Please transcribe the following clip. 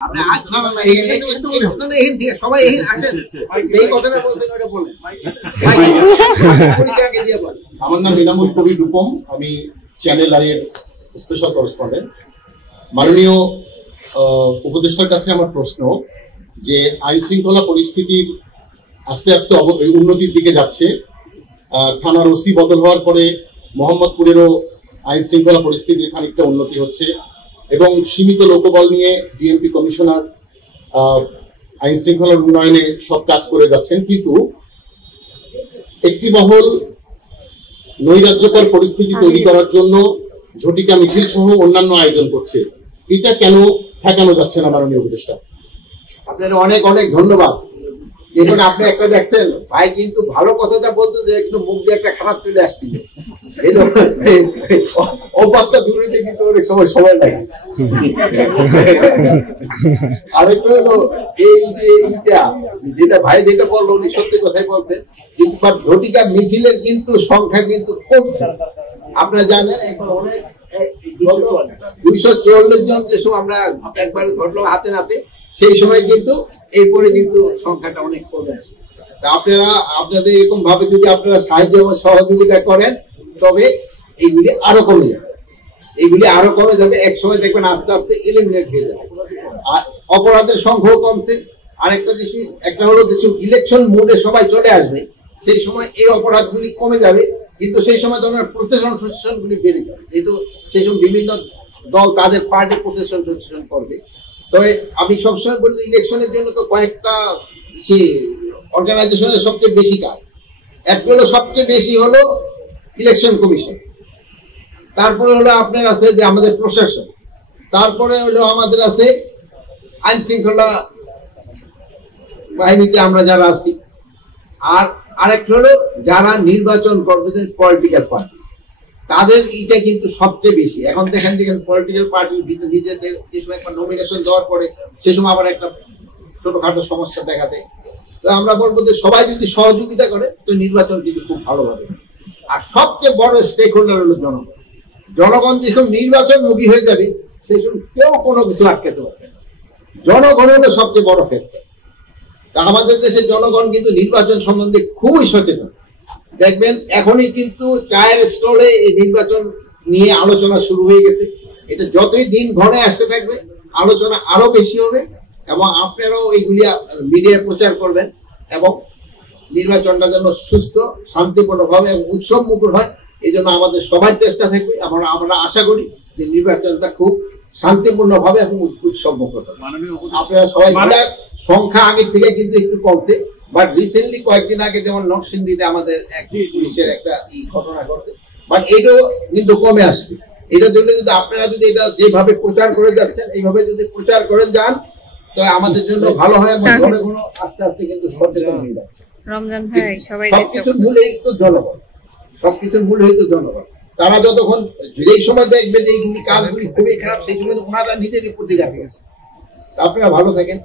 আমার নাম ইনামুল কবির রূপম, আমি চ্যানেল আইয়ের স্পেশাল করেসপন্ডেন্ট। মাননীয় উপদেষ্টার কাছে আমার প্রশ্ন যে আইন শৃঙ্খলা পরিস্থিতি আস্তে আস্তে উন্নতির দিকে যাচ্ছে। থানার ওসি বদল হওয়ার পরে মোহাম্মদপুরেরও আইন শৃঙ্খলা পরিস্থিতির খানিকটা উন্নতি হচ্ছে এবং সীমিত লোকবল নিয়ে ডিএমপি কমিশনার আইন শৃঙ্খলার উন্নয়নে সব কাজ করে যাচ্ছেন, কিন্তু একটি মহল নৈরাজ্যকর পরিস্থিতি তৈরি করার জন্য ঝটিকা মিছিল সহ অন্যান্য আয়োজন করছে। এটা কেন ঠেকানো যাচ্ছে না মাননীয় উপদেষ্টা? আপনার অনেক অনেক ধন্যবাদ। দেখুন, আপনি একটা দেখছেন ভাই কিন্তু ভালো কথাটা বলতো যে একটু মুখ দিয়ে একটা খারাপ চলে আসছিল, অভ্যাসটা দূরে কিন্তু অনেক সময় লাগে। আরেকটা হলো এই যে এইটা যেটা ভাই যেটা বললো উনি সত্যি কথাই বলছেন, কিন্তু ঝটিকা মিছিলের কিন্তু সংখ্যা কিন্তু কমছে। আপনারা জানেন এখন অনেক 244 জন যে সময় আমরা একবারে ধরলো হাতে নাতে, সেই সময় কিন্তু এরপরে কিন্তু সংখ্যাটা অনেক কমে আসে। তা আপনারা আপনাদের এরকম ভাবে যদি আপনারা সাহায্য এবং সহযোগিতা করেন তবে এইগুলি আরো কমে যাবে, এইগুলি আরো কমে যাবে। এক সময় দেখবেন আস্তে আস্তে এলিমিনেট হয়ে যাবে। আর অপরাধের সংখ্যাও কমছে। আরেকটা জিনিস, একটা হলো কিছু ইলেকশন মোডে সবাই চলে আসবে, সেই সময় এই অপরাধগুলি কমে যাবে, কিন্তু সেই সময় ধরনের প্রসেশন গুলি বেড়ে যাবে, যেহেতু সেই সময় বিভিন্ন দল তাদের পার্টি প্রসেশন করবে। তবে আমি সবসময় বলি ইলেকশনের জন্য তো কয়েকটা অর্গানাইজেশনের সবচেয়ে বেশি কাজ। একটা হলো সবচেয়ে বেশি হলো ইলেকশন কমিশন, তারপরে হলো আপনার আছে যে আমাদের প্রশাসন, তারপরে হলো আমাদের আছে আইন শৃঙ্খলা বাহিনীতে আমরা যারা আছি, আর আরেকটা হলো যারা নির্বাচন করবে পলিটিক্যাল পার্টি, তাদের এটা কিন্তু সবচেয়ে বেশি। এখন দেখেন পলিটিক্যাল পার্টির ভিতরে নিজেদের যে সময় একটা নমিনেশন দেওয়ার পরে সে সময় আবার একটা ছোটখাটো সমস্যা দেখা দেয়। তো আমরা বলবো যে সবাই যদি সহযোগিতা করে তো নির্বাচন কিন্তু খুব ভালোভাবে। আর সবচেয়ে বড় স্টেক হোল্ডার হলো জনগণ। জনগণ যেসব নির্বাচনমুখী হয়ে যাবে সেই সময় কেউ কোনো কিছু আটকাতে পারবে না। জনগণ হলো সবচেয়ে বড় ক্ষেত্র। তা আমাদের দেশের জনগণ কিন্তু নির্বাচন সম্বন্ধে খুবই সচেতন। দেখবেন এখনই কিন্তু চায়ের স্টলে এই নির্বাচন নিয়ে আলোচনা শুরু হয়ে গেছে। এটা যতই দিন ঘনে আসতে থাকবে আলোচনা আরো বেশি হবে, এবং আপনারাও এইগুলি মিডিয়ায় প্রচার করবেন এবং নির্বাচনটা যেন সুস্থ, শান্তিপূর্ণভাবে এবং উৎসব মুখর হয়, এই জন্য আমাদের সবার চেষ্টা থাকবে। আমরা আশা করি যে নির্বাচনটা খুব শান্তিপূর্ণভাবে এবং উৎসব মুখর হবে। আপনারা সবাই সংখ্যা আগের থেকে কিন্তু একটু কমছে, বাট রিসেন্টলি কয়েকদিন আগে যেমন নরসিংদীতে আমাদের এক পুলিশের একটা ঘটনা ঘটছে, বাট এটাও কিন্তু কমে আসছে। এটার জন্য যদি আপনারা যদি এটা যেভাবে প্রচার করে যাচ্ছেন এইভাবে যদি প্রচার করে যান তো আমাদের জন্য ভালো হয়, এবং জনগণ আস্তে আস্তে কিন্তু সচেতন হয়ে যাচ্ছে। সবকিছুর মূল হয়তো জনগণ, সবকিছুর মূল হয়তো জনগণ। তারা যতক্ষণ যেই সময় দেখবে যে এইগুলি কাজগুলি খুবই খারাপ, সেই সময় ওনারা নিজেরই প্রতিঘাত গেছে। আপনারা ভালো থাকেন।